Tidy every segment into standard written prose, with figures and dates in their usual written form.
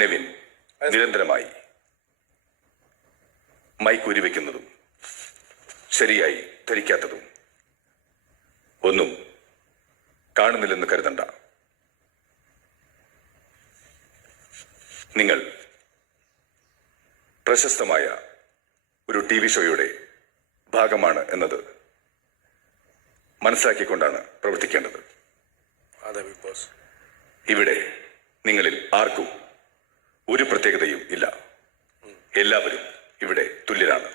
നെവിൻ നിരന്തരമായി മൈക്ക് ഉരിവെക്കുന്നതും ശരിയായി ധരിക്കാത്തതും ഒന്നും കാണുന്നില്ലെന്ന് കരുതണ്ട. നിങ്ങൾ പ്രശസ്തമായ ഒരു TV ഷോയുടെ ഭാഗമാണ് എന്നത് മനസ്സിലാക്കിക്കൊണ്ടാണ് പ്രവർത്തിക്കേണ്ടത്. ഇവിടെ നിങ്ങളിൽ ആർക്കും ഒരു പ്രത്യേകതയും ഇല്ല. എല്ലാവരും ഇവിടെ തുല്യരാണ്.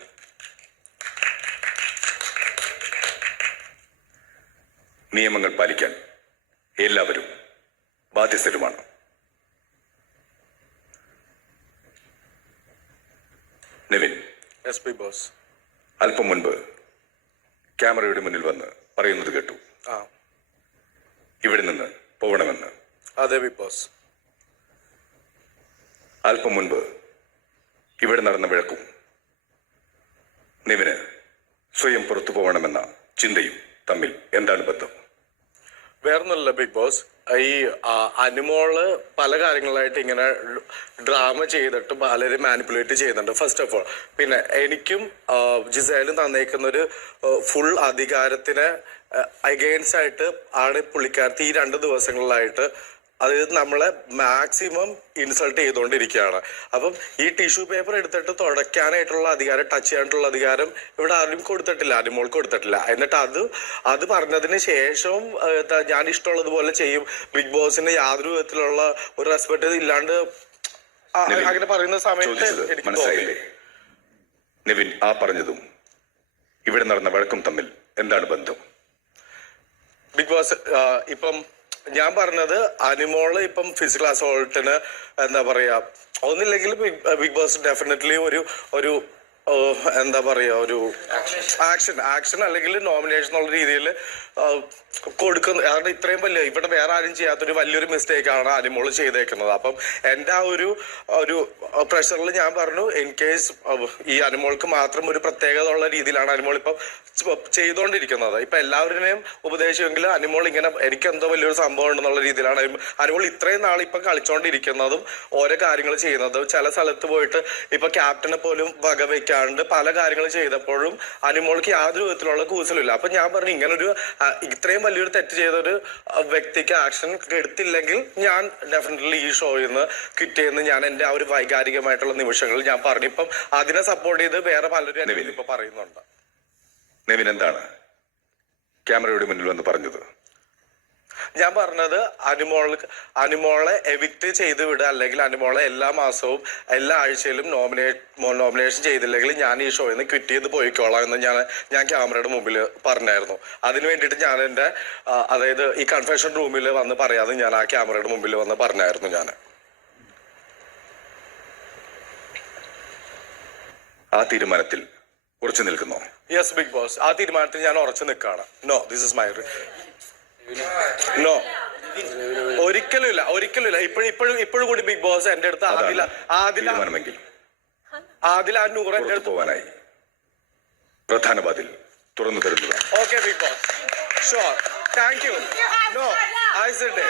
നിയമങ്ങൾ പാലിക്കാൻ എല്ലാവരും ബാധ്യസ്ഥരുമാണ്. നെവിൻ, അല്പം മുൻപ് ക്യാമറയുടെ മുന്നിൽ വന്ന് പറയുന്നത് കേട്ടു, ഇവിടെ നിന്ന് പോകണമെന്ന്. അതെ ബിഗ് ബോസ്. അല്പം മുൻപ് ഇവിടെ നടന്ന വഴക്കും നെവിന് സ്വയം പുറത്തു പോകണമെന്ന ചിന്തയും തമ്മിൽ എന്താണ് ബന്ധം? വേറൊന്നുമല്ല ബിഗ് ബോസ്, ഈ അനുമോള് പല കാര്യങ്ങളായിട്ട് ഇങ്ങനെ ഡ്രാമ ചെയ്തിട്ട് പലരും മാനിപ്പുലേറ്റ് ചെയ്യുന്നുണ്ട് ഫസ്റ്റ് ഓഫ് ഓൾ. പിന്നെ എനിക്കും ജിസേലും തന്നേക്കുന്നൊരു ഫുൾ അധികാരത്തിന് അഗെയിൻസ്റ്റ് ആയിട്ട് ആണ് പുള്ളിക്കാരത്തി ഈ 2 ദിവസങ്ങളിലായിട്ട് അത് നമ്മളെ മാക്സിമം ഇൻസൾട്ട് ചെയ്തുകൊണ്ടിരിക്കുകയാണ്. അപ്പം ഈ ടിഷ്യൂ പേപ്പർ എടുത്തിട്ട് തുടയ്ക്കാനായിട്ടുള്ള അധികാരം, ടച്ച് ചെയ്യാനായിട്ടുള്ള അധികാരം ഇവിടെ ആരും കൊടുത്തിട്ടില്ല, അനുമോൾക്ക് കൊടുത്തിട്ടില്ല. എന്നിട്ട് അത് പറഞ്ഞതിന് ശേഷവും ഞാൻ ഇഷ്ടമുള്ളതുപോലെ ചെയ്യും, ബിഗ് ബോസിന് യാതൊരു വിധത്തിലുള്ള ഒരു റെസ്പെക്ട് ഇല്ലാണ്ട് അങ്ങനെ പറയുന്ന സമയത്ത് എനിക്ക് മനസ്സിലായില്ലേ? നെവിൻ ആ പറഞ്ഞതും ഇവിടെ നടന്ന വഴക്കും തമ്മിൽ എന്താണ് ബന്ധം? ബിഗ് ബോസ്, ഇപ്പം ഞാൻ പറഞ്ഞത് അനുമോള് ഇപ്പം ഫിസിക്കൽ അസോൾട്ടിന് എന്താ പറയാ, ഒന്നില്ലെങ്കിൽ ബിഗ് ബോസ് ഡെഫിനറ്റ്ലി ഒരു എന്താ പറയാ, ഒരു ആക്ഷൻ അല്ലെങ്കിൽ നോമിനേഷൻ എന്നുള്ള രീതിയിൽ കൊടുക്കുന്നു. കാരണം ഇത്രയും വലിയ ഇവിടെ വേറെ ആരും ചെയ്യാത്തൊരു വലിയൊരു മിസ്റ്റേക്കാണ് അനുമോള് ചെയ്തേക്കുന്നത്. അപ്പം എൻ്റെ ആ ഒരു പ്രഷറിൽ ഞാൻ പറഞ്ഞു, ഇൻ കേസ് ഈ അനുമോൾക്ക് മാത്രം ഒരു പ്രത്യേകത ഉള്ള രീതിയിലാണ് അനുമോൾ ഇപ്പം ചെയ്തുകൊണ്ടിരിക്കുന്നത്. ഇപ്പൊ എല്ലാവരുടെയും ഉപദേശമെങ്കിലും അനുമോൾ ഇങ്ങനെ എനിക്കെന്തോ വലിയൊരു സംഭവം ഉണ്ടെന്നുള്ള രീതിയിലാണ് അനുമോൾ ഇത്രയും നാൾ ഇപ്പം കളിച്ചുകൊണ്ടിരിക്കുന്നതും ഓരോ കാര്യങ്ങൾ ചെയ്യുന്നതും. ചില സ്ഥലത്ത് പോയിട്ട് ഇപ്പൊ ക്യാപ്റ്റനെ പോലും വകവയ്ക്കാണ്ട് പല കാര്യങ്ങൾ ചെയ്തപ്പോഴും അനുമോൾക്ക് യാതൊരു വിധത്തിലുള്ള കൂസലില്ല. അപ്പൊ ഞാൻ പറഞ്ഞു, ഇങ്ങനൊരു ഇത്രയും വലിയൊരു തെറ്റ് ചെയ്തൊരു വ്യക്തിക്ക് ആക്ഷൻ എടുത്തില്ലെങ്കിൽ ഞാൻ ഡെഫിനറ്റ്ലി ഈ ഷോയിൽ നിന്ന് കിട്ടിയെന്ന് ഞാൻ എൻ്റെ ആ ഒരു വൈകാരികമായിട്ടുള്ള നിമിഷങ്ങളിൽ ഞാൻ പറഞ്ഞു. ഇപ്പം അതിനെ സപ്പോർട്ട് ചെയ്ത് വേറെ പലരും ഇപ്പൊ പറയുന്നുണ്ട്. നെവിൻ എന്താണ് ക്യാമറയുടെ മുന്നിൽ വന്ന് പറഞ്ഞത്? ഞാൻ പറഞ്ഞത് അനുമോളെ എവിക്റ്റ് ചെയ്ത് വിടുക, അല്ലെങ്കിൽ അനുമോളെ എല്ലാ മാസവും എല്ലാ ആഴ്ചയിലും നോമിനേഷൻ ചെയ്തില്ലെങ്കിൽ ഞാൻ ഈ ഷോയിൽ നിന്ന് ക്വിറ്റ് ചെയ്ത് പോയിക്കോളാം എന്ന് ഞാൻ ക്യാമറയുടെ മുമ്പിൽ പറഞ്ഞായിരുന്നു. അതിന് വേണ്ടിയിട്ട് ഞാൻ എൻ്റെ അതായത് ഈ കൺഫെഷൻ റൂമിൽ വന്ന് പറയാതെ ഞാൻ ആ ക്യാമറയുടെ മുമ്പിൽ വന്ന് പറഞ്ഞായിരുന്നു. ഞാൻ ആ തീരുമാനത്തിൽ ഉറച്ചു നിൽക്കുന്നു? യെസ് ബിഗ് ബോസ്, ആ തീരുമാനത്തിൽ ഞാൻ ഉറച്ചു നിൽക്കുകയാണ്. No, this is my no, ഒരിക്കലും ഇല്ല. ഇപ്പോഴും കൂടി ബിഗ് ബോസ് എന്റെ അടുത്ത് ആദില ആ 100 എന്റെ അടുത്ത് പോവാനായി പ്രധാന വാതിൽ തുറന്നു തരുന്നത്. Okay big boss, sure, thank you. No, I said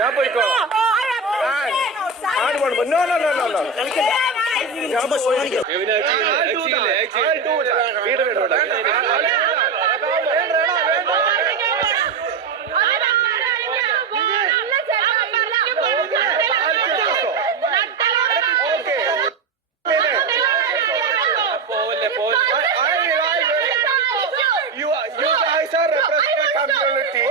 ഞാൻ പോയിക്കോളാം. You guys are representing community.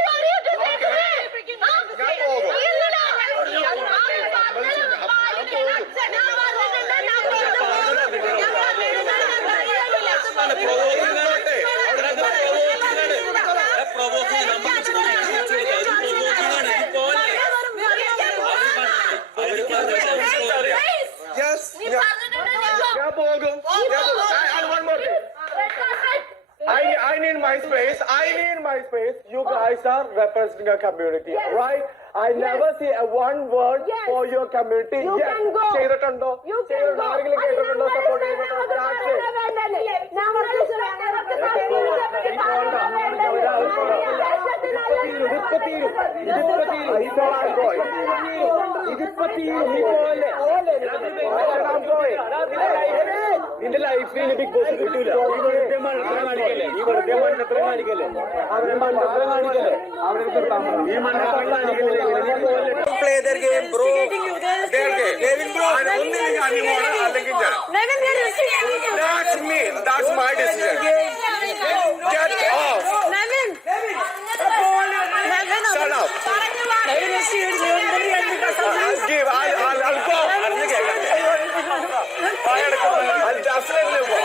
I need my space. You guys are representing a community, right? I never say one word for your community. You can go. ചെയ്തിട്ടുണ്ടോ? You can go. Support ചെയ്തിട്ടുണ്ടോ? നിന്റെ ലൈഫിൽ big boss കിട്ടൂല. ഈ വെറുതെ മണ്ടത്തരം കാണിക്കല്ലേ, ഈ വെറുതെ മണ്ടത്തരം കാണിക്കല്ലേ, അവരെ മണ്ടത്തരം കാണിക്കല്ലേ, അവരെ ഈ മണ്ടത്തരം കാണിക്കല്ലേ. Play their game, bro. Their game. Kevin, bro. ഒന്നില്ലെങ്കിൽ അനിമോൾ അല്ലെങ്കിൽ ഞാൻ. That's me. That's my decision. Get off. Shut up. I'll give. I'll go. I'll definitely go.